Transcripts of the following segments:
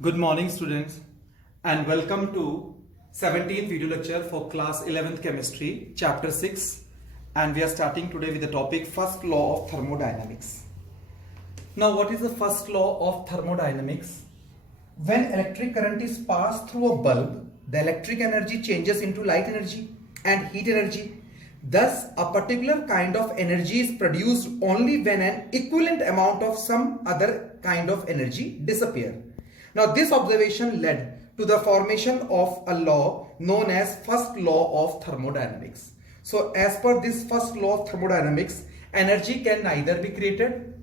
Good morning students and welcome to 17th video lecture for class 11th chemistry chapter 6, and we are starting today with the topic first law of thermodynamics. Now what is the first law of thermodynamics? When electric current is passed through a bulb, the electric energy changes into light energy and heat energy. Thus, a particular kind of energy is produced only when an equivalent amount of some other kind of energy disappears. Now, this observation led to the formation of a law known as first law of thermodynamics. So, as per this first law of thermodynamics, energy can neither be created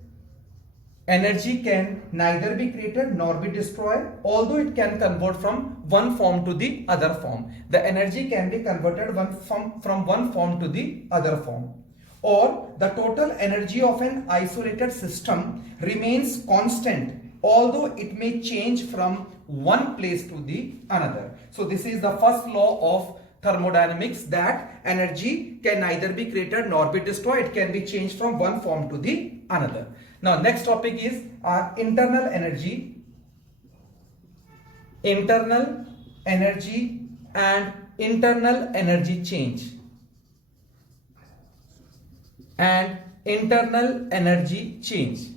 nor be destroyed, although it can convert from one form to the other form. The energy can be converted from one form to the other form. Or the total energy of an isolated system remains constant, although it may change from one place to the another. So this is the first law of thermodynamics, that energy can neither be created nor be destroyed. It can be changed from one form to the another. Now next topic is internal energy. Internal energy and internal energy change. And internal energy change.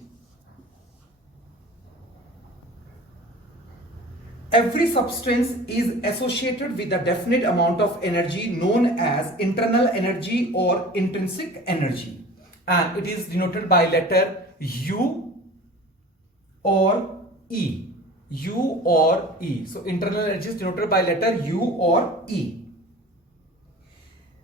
Every substance is associated with a definite amount of energy known as internal energy or intrinsic energy, and it is denoted by letter U or E. U or E. So internal energy is denoted by letter U or E.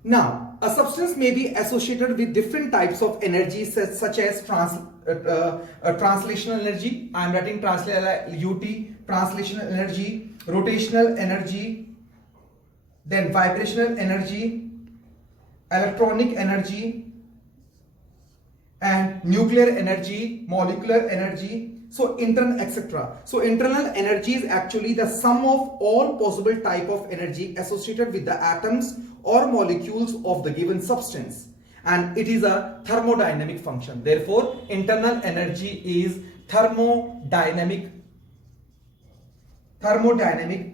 Now, a substance may be associated with different types of energy such as translational energy. I am writing UT, translational energy, rotational energy, then vibrational energy, electronic energy, and nuclear energy, molecular energy, so internal, etc. So internal energy is actually the sum of all possible type of energy associated with the atoms or molecules of the given substance, and it is a thermodynamic function. Therefore, internal energy is thermodynamic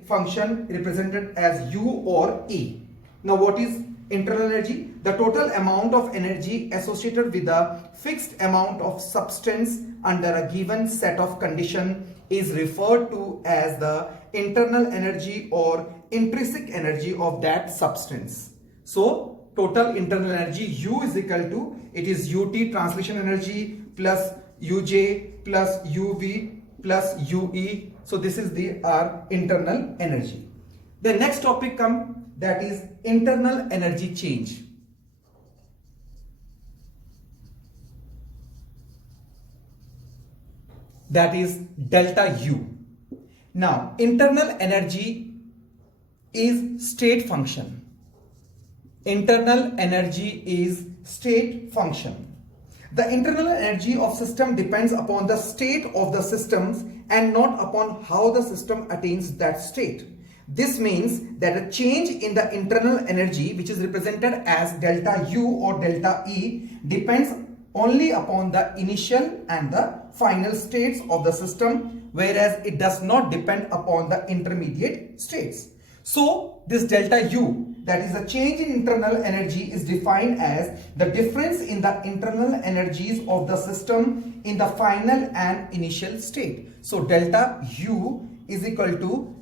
function represented as U or E. Now what is internal energy? The total amount of energy associated with a fixed amount of substance under a given set of conditions is referred to as the internal energy or intrinsic energy of that substance. So total internal energy U is equal to, it is UT, translation energy, plus UJ plus UV plus UE. So this is our internal energy. The next topic comes, that is internal energy change. That is delta U. Now, internal energy is state function. Internal energy is state function. The internal energy of system depends upon the state of the systems and not upon how the system attains that state. This means that a change in the internal energy, which is represented as delta U or delta E, depends only upon the initial and the final states of the system, whereas it does not depend upon the intermediate states. So this delta U, that is a change in internal energy, is defined as the difference in the internal energies of the system in the final and initial state. So delta U is equal to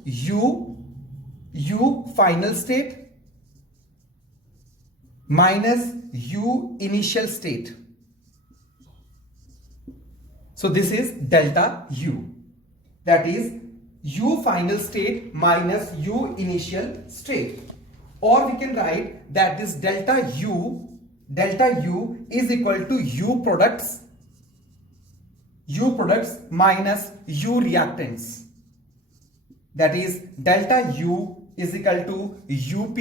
U final state minus U initial state. So this is delta U, that is U final state minus U initial state. Or we can write that this delta U is equal to U products minus U reactants. That is delta U is equal to UP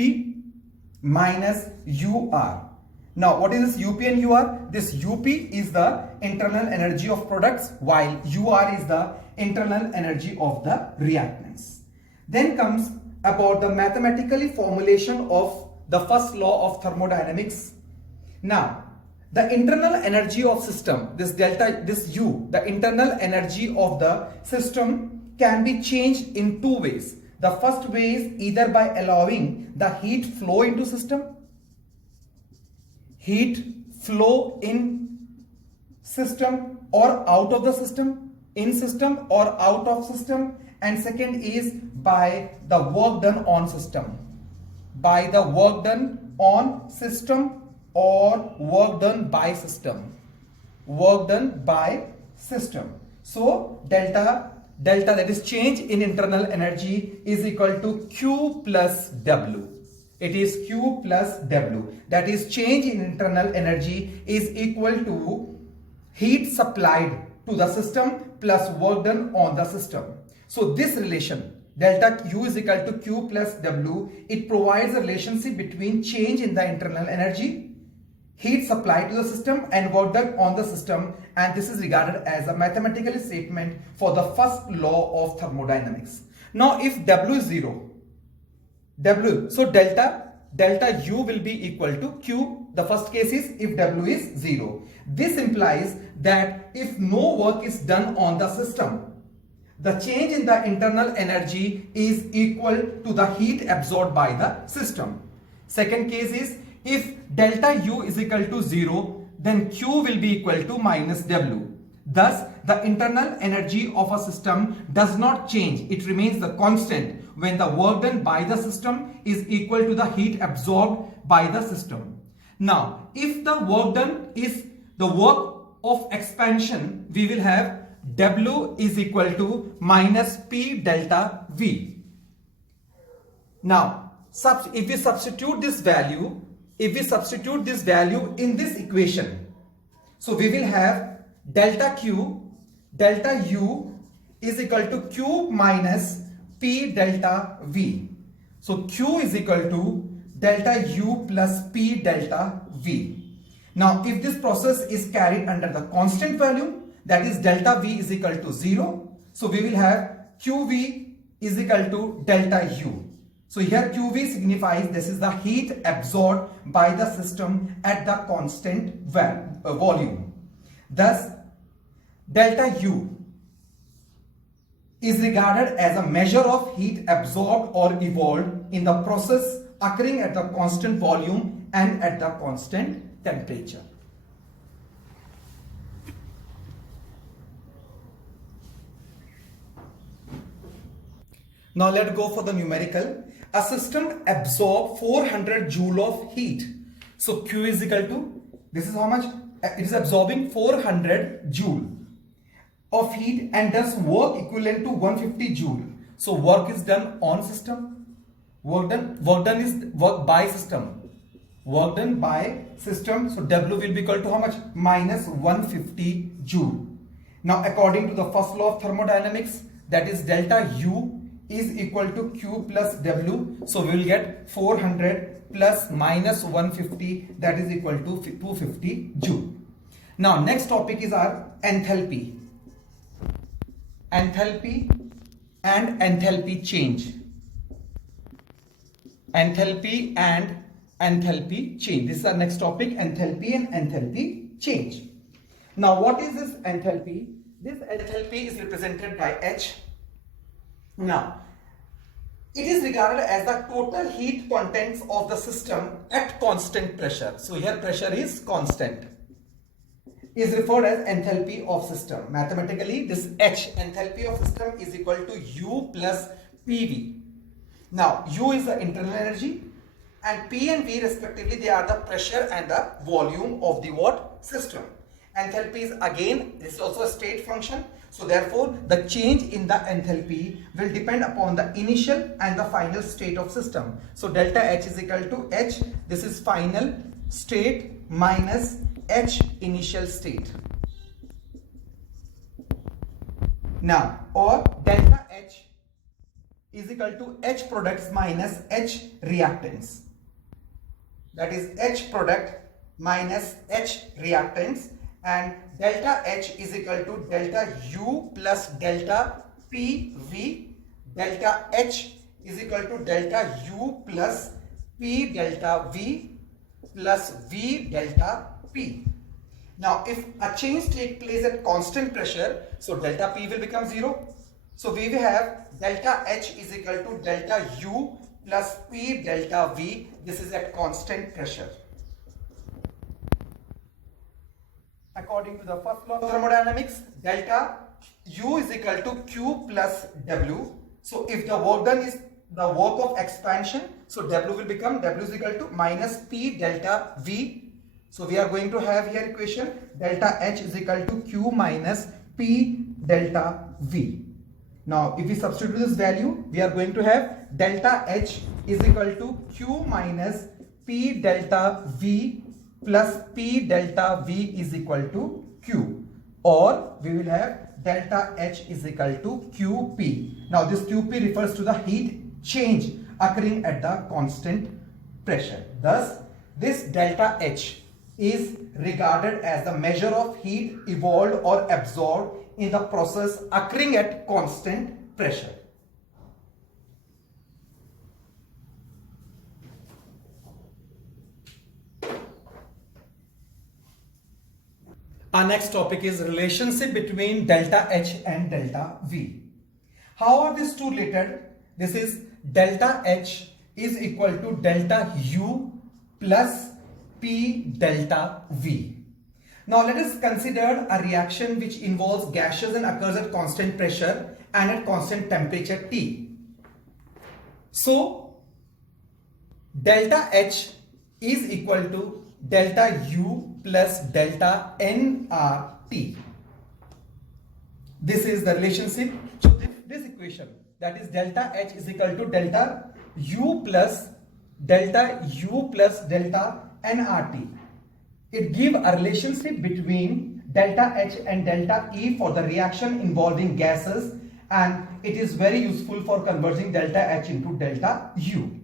minus UR. Now what is this UP and UR? This UP is the internal energy of products, while UR is the internal energy of the reactants. Then comes about the mathematically formulation of the first law of thermodynamics. Now the internal energy of system, this U, the internal energy of the system can be changed in two ways. The first way is either by allowing the heat flow into system, heat flow in system or out of the system, in system or out of system, and second is by the work done on system, by the work done on system or work done by system, work done by system. So delta that is change in internal energy is equal to Q plus W. It is Q plus W. That is change in internal energy is equal to heat supplied to the system plus work done on the system. So this relation delta Q is equal to Q plus W, it provides a relationship between change in the internal energy, heat supplied to the system and work done on the system, and this is regarded as a mathematical statement for the first law of thermodynamics. Now if W is 0, so delta U will be equal to Q. The first case is if W is 0. This implies that if no work is done on the system, the change in the internal energy is equal to the heat absorbed by the system. Second case is if delta U is equal to 0, then Q will be equal to minus W. Thus, the internal energy of a system does not change. It remains the constant when the work done by the system is equal to the heat absorbed by the system. Now, if the work done is the work of expansion, we will have W is equal to minus P delta V. Now, if we substitute this value, in this equation, so we will have delta U is equal to Q minus P delta V. So Q is equal to delta U plus P delta V. Now, if this process is carried under the constant value, that is delta V is equal to 0. So we will have QV is equal to delta U. So here QV signifies this is the heat absorbed by the system at the constant volume. Thus, delta U is regarded as a measure of heat absorbed or evolved in the process occurring at the constant volume and at the constant temperature. Now let's go for the numerical. A system absorbs 400 joule of heat. So Q is equal to, this is how much? It is absorbing 400 joule of heat and does work equivalent to 150 joule. So work is done on system. Work done is work by system. Work done by system. So W will be equal to how much? Minus 150 joule. Now according to the first law of thermodynamics, that is delta U is equal to Q plus W. So we will get 400 plus minus 150, that is equal to 250 joule. Now next topic is our enthalpy. Enthalpy and enthalpy change. Enthalpy and enthalpy change. This is our next topic, enthalpy and enthalpy change. Now what is this enthalpy? This enthalpy is represented by H. Now, it is regarded as the total heat contents of the system at constant pressure. So here pressure is constant. Is referred as enthalpy of system. Mathematically, this H, enthalpy of system, is equal to U plus PV. Now, U is the internal energy and P and V respectively, they are the pressure and the volume of the what? System. Enthalpy is again, this is also a state function. So therefore, the change in the enthalpy will depend upon the initial and the final state of system. So delta H is equal to H, this is final state minus H initial state. Now, or delta H is equal to H products minus H reactants. That is H product minus H reactants, and delta H is equal to delta U plus delta PV. Delta H is equal to delta U plus P delta V plus V delta P. Now if a change takes place at constant pressure, so delta P will become 0. So we will have delta H is equal to delta U plus P delta V. This is at constant pressure. According to the first law of thermodynamics, delta U is equal to Q plus W. So if the work done is the work of expansion, so W will become W is equal to minus P delta V. So we are going to have here equation delta H is equal to Q minus P delta V. Now if we substitute this value, we are going to have delta H is equal to Q minus P delta V plus P delta V is equal to Q, or we will have delta H is equal to QP. Now this QP refers to the heat change occurring at the constant pressure. Thus this delta H is regarded as the measure of heat evolved or absorbed in the process occurring at constant pressure. Our next topic is relationship between delta H and delta V. How are these two related? This is delta H is equal to delta U plus P delta V. Now let us consider a reaction which involves gases and occurs at constant pressure and at constant temperature T. So delta H is equal to delta U plus delta nRT. This is the relationship. So this equation, that is delta H is equal to delta U plus delta nRT. It gives a relationship between delta H and delta E for the reaction involving gases, and it is very useful for converting delta H into delta U.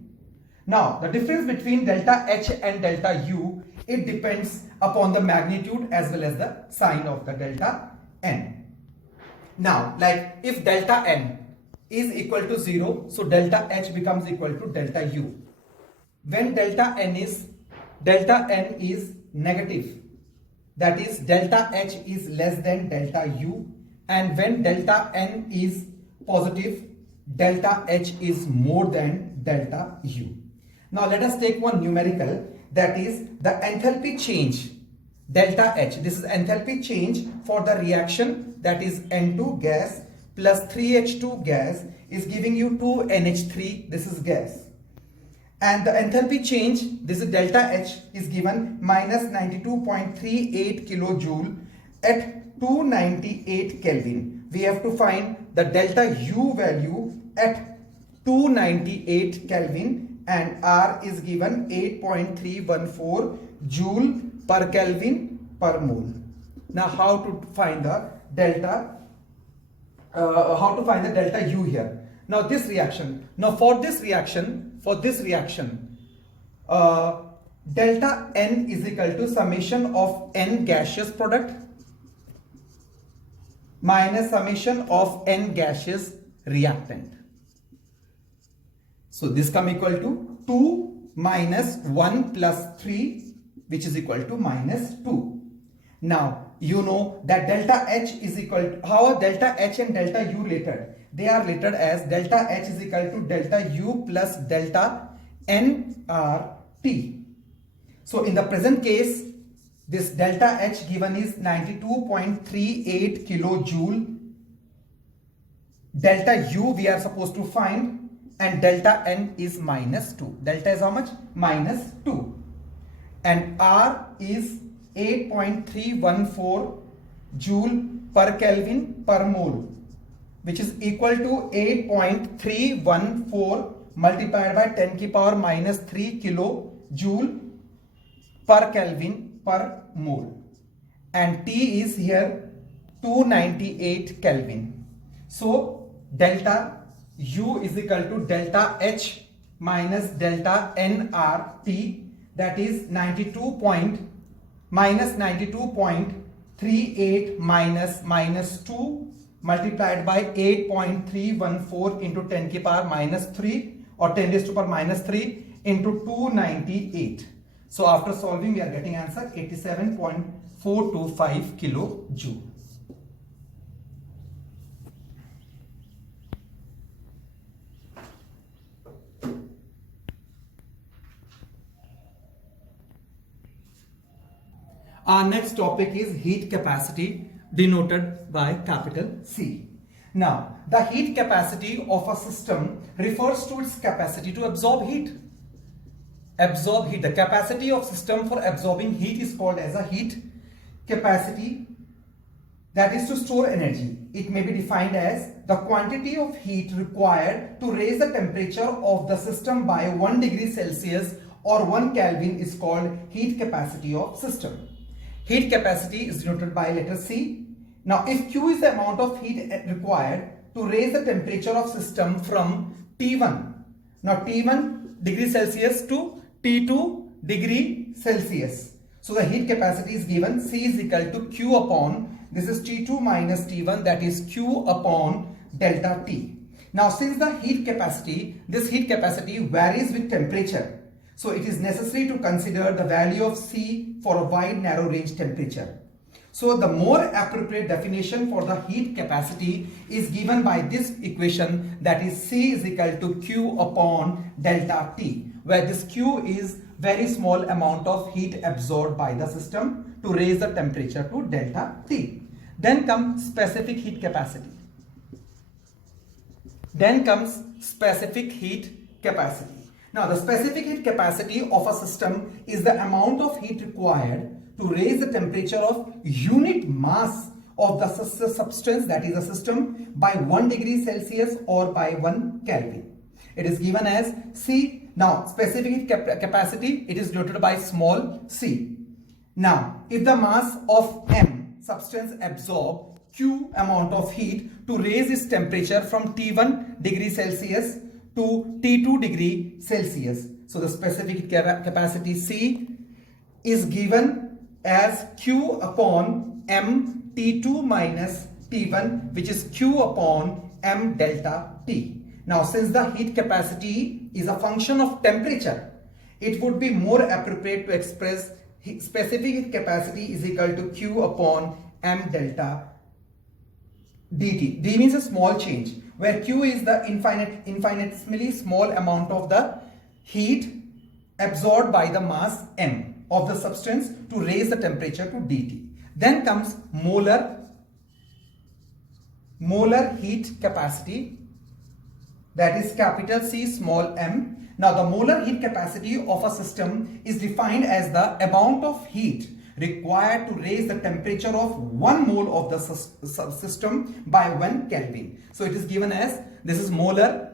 Now the difference between delta H and delta U, it depends upon the magnitude as well as the sign of the delta N. Now like if delta N is equal to 0, so delta H becomes equal to delta U. When delta N is negative, that is delta H is less than delta U, and when delta N is positive, delta H is more than delta U. Now let us take one numerical, that is the enthalpy change delta H. This is enthalpy change for the reaction, that is N2 gas plus 3H2 gas is giving you 2NH3, this is gas. And the enthalpy change, this is delta H, is given minus 92.38 kilojoule at 298 Kelvin. We have to find the delta U value at 298 Kelvin, and R is given 8.314 joule per Kelvin per mole. Now how to find the delta U here? Now this reaction, delta N is equal to summation of N gaseous product minus summation of N gaseous reactant. So this come equal to 2 minus 1 plus 3, which is equal to minus 2. Now you know that delta H is equal to, how are delta H and delta U related? They are related as delta H is equal to delta U plus delta nRT. So in the present case, this delta H given is 92.38 kilojoule. Delta U we are supposed to find, and delta N is minus 2. Delta is how much? Minus 2. And R is 8.314 joule per Kelvin per mole, which is equal to 8.314 multiplied by 10 की power minus 3 kilojoule per Kelvin per mole. And T is here 298 Kelvin. So delta U is equal to delta H minus delta nRT, that is minus 92.38 minus 2 multiplied by 8.314 into 10 की power minus 3 or 10 raised to power minus 3 into 298. So after solving we are getting answer 87.425 kilojoule. Our next topic is heat capacity, denoted by capital C. Now, the heat capacity of a system refers to its capacity to absorb heat. Absorb heat. The capacity of system for absorbing heat is called as a heat capacity, that is to store energy. It may be defined as the quantity of heat required to raise the temperature of the system by 1 degree Celsius or 1 Kelvin is called heat capacity of system. Heat capacity is denoted by letter C. Now, if Q is the amount of heat required to raise the temperature of system from T1, now T1 degree Celsius to T2 degree Celsius. So the heat capacity is given C is equal to Q upon, this is T2 minus T1, that is Q upon delta T. Now, since the heat capacity, this heat capacity varies with temperature, so it is necessary to consider the value of C for a wide narrow range temperature. So the more appropriate definition for the heat capacity is given by this equation, that is C is equal to Q upon delta T, where this Q is very small amount of heat absorbed by the system to raise the temperature to delta T. Then comes specific heat capacity. Then comes specific heat capacity. Now, the specific heat capacity of a system is the amount of heat required to raise the temperature of unit mass of the substance, that is a system, by 1 degree Celsius or by 1 Kelvin. It is given as C. Now, specific heat capacity, it is denoted by small c. Now, if the mass of M substance absorb Q amount of heat to raise its temperature from T1 degree Celsius to T2 degree Celsius. So the specific capacity C is given as Q upon M T2 minus T1, which is Q upon M delta T. Now, since the heat capacity is a function of temperature, it would be more appropriate to express specific heat capacity is equal to Q upon M delta dt. D means a small change, where Q is the infinitesimally small amount of the heat absorbed by the mass M of the substance to raise the temperature to dt. Then comes molar heat capacity, that is capital C small m. Now, the molar heat capacity of a system is defined as the amount of heat required to raise the temperature of 1 mole of the system by 1 Kelvin. So it is given as, this is molar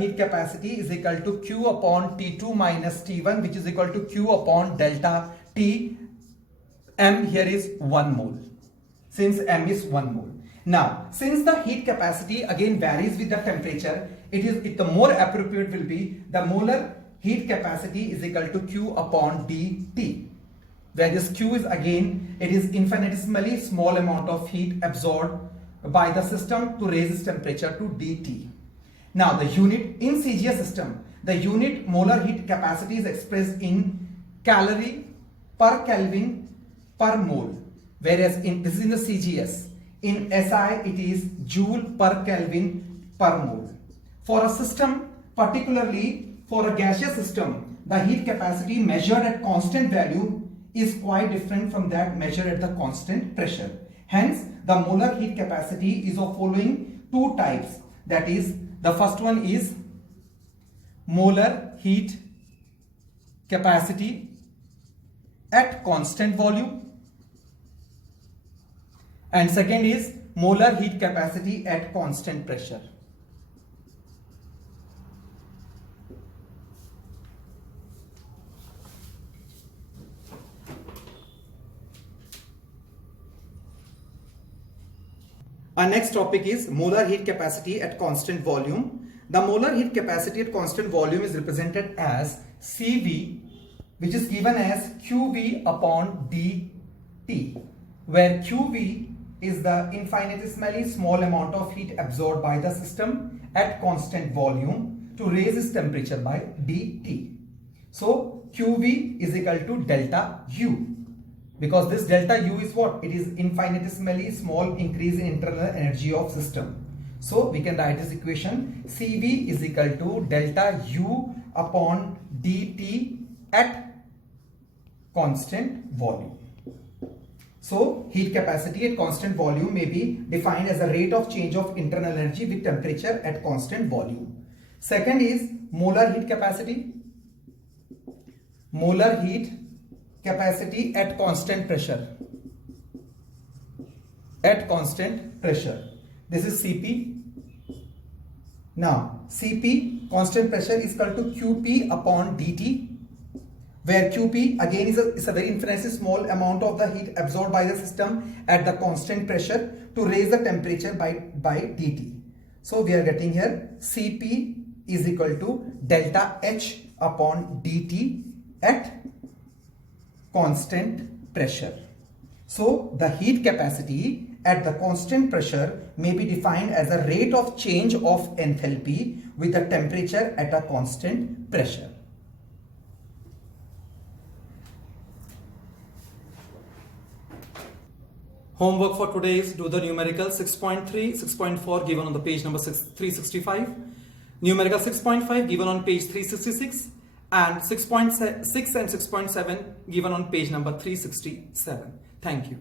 heat capacity is equal to Q upon T2 minus T1, which is equal to Q upon delta T. M here is 1 mole, since M is 1 mole. Now, since the heat capacity again varies with the temperature, the more appropriate will be the molar heat capacity is equal to Q upon dt, where this Q is again, it is infinitesimally small amount of heat absorbed by the system to raise its temperature to dt. Now, the unit in CGS system, the unit molar heat capacity is expressed in calorie per Kelvin per mole, whereas this is in the CGS. In SI, it is joule per Kelvin per mole. For a system, particularly for a gaseous system, the heat capacity measured at constant value is quite different from that measured at the constant pressure. Hence, the molar heat capacity is of following two types. That is, the first one is molar heat capacity at constant volume, and second is molar heat capacity at constant pressure. Our next topic is molar heat capacity at constant volume. The molar heat capacity at constant volume is represented as Cv, which is given as Qv upon dt, where Qv is the infinitesimally small amount of heat absorbed by the system at constant volume to raise its temperature by dt. So Qv is equal to delta U, because this delta U is what? It is infinitesimally small increase in internal energy of system. So we can write this equation, Cv is equal to delta U upon dt at constant volume. So heat capacity at constant volume may be defined as a rate of change of internal energy with temperature at constant volume. Second is molar heat capacity. Molar heat capacity at constant pressure. At constant pressure. This is Cp. Now Cp, constant pressure, is equal to Qp upon dt, where Qp again is a very infinitely small amount of the heat absorbed by the system at the constant pressure to raise the temperature by dt. So we are getting here Cp is equal to delta H upon dt at constant pressure. So the heat capacity at the constant pressure may be defined as a rate of change of enthalpy with the temperature at a constant pressure. Homework for today is do the numerical 6.3, 6.4 given on the page number 365, numerical 6.5 given on page 366, and 6.6 and 6.7 given on page number 367. Thank you.